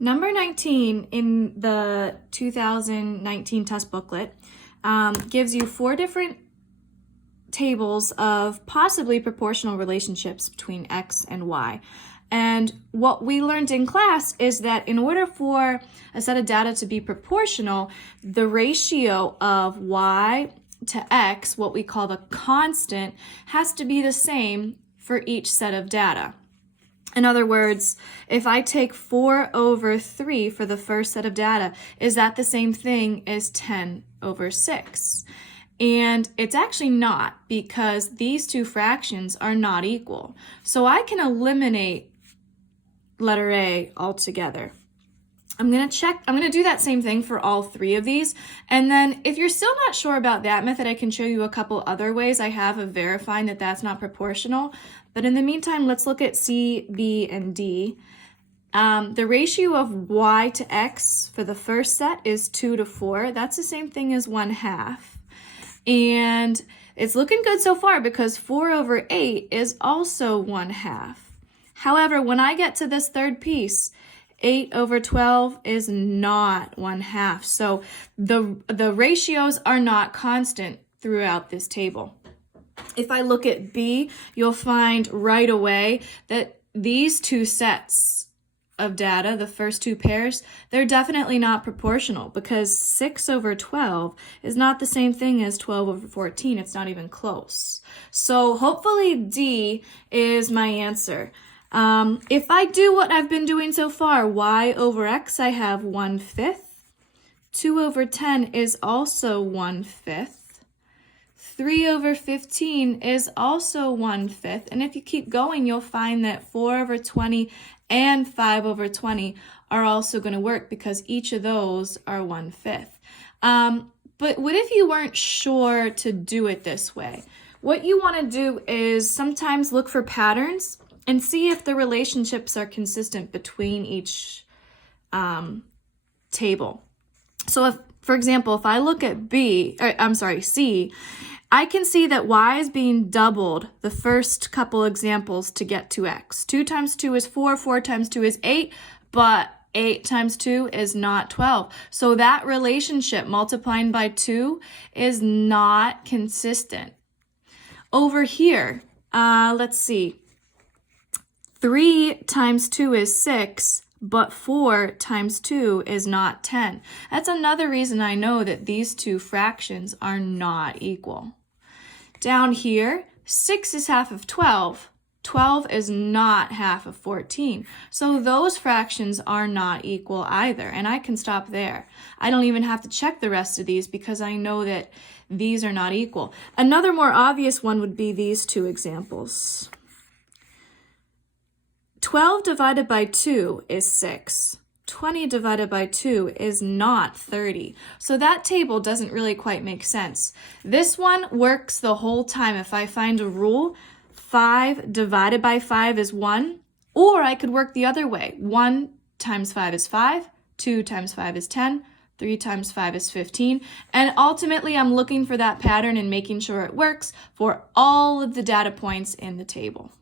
Number 19 in the 2019 test booklet gives you 4 different tables of possibly proportional relationships between X and Y. And what we learned in class is that in order for a set of data to be proportional, the ratio of Y to X, what we call the constant, has to be the same for each set of data. In other words, if I take 4 over 3 for the first set of data, is that the same thing as 10 over 6? And it's actually not, because these two fractions are not equal. So I can eliminate letter A altogether. I'm going to do that same thing for all 3 of these. And then if you're still not sure about that method, I can show you a couple other ways I have of verifying that that's not proportional. But in the meantime, let's look at C, B, and D. The ratio of Y to X for the first set is 2 to 4. That's the same thing as 1/2. And it's looking good so far because 4 over 8 is also 1/2. However, when I get to this third piece, 8 over 12 is not 1/2. So the ratios are not constant throughout this table. If I look at B, you'll find right away that these two sets of data, the first 2 pairs, they're definitely not proportional because 6 over 12 is not the same thing as 12 over 14. It's not even close. So hopefully D is my answer. If I do what I've been doing so far, Y over X, I have 1/5. 2 over 10 is also 1/5. 3 over 15 is also 1/5. And if you keep going, you'll find that 4 over 20 and 5 over 20 are also going to work because each of those are 1/5. But what if you weren't sure to do it this way? What you want to do is sometimes look for patterns and see if the relationships are consistent between each table. So if, for example, if I look at C, I can see that Y is being doubled the first couple examples to get to X. 2 times 2 is 4, 4 times 2 is 8, but 8 times 2 is not 12. So that relationship multiplying by 2 is not consistent. Over here, let's see. 3 times 2 is 6, but 4 times 2 is not 10. That's another reason I know that these two fractions are not equal. Down here, 6 is half of 12. 12 is not half of 14. So those fractions are not equal either, and I can stop there. I don't even have to check the rest of these because I know that these are not equal. Another more obvious one would be these 2 examples. 12 divided by 2 is 6. 20 divided by 2 is not 30. So that table doesn't really quite make sense. This one works the whole time. If I find a rule, 5 divided by 5 is 1, or I could work the other way. 1 times 5 is 5, 2 times 5 is 10, 3 times 5 is 15, and ultimately I'm looking for that pattern and making sure it works for all of the data points in the table.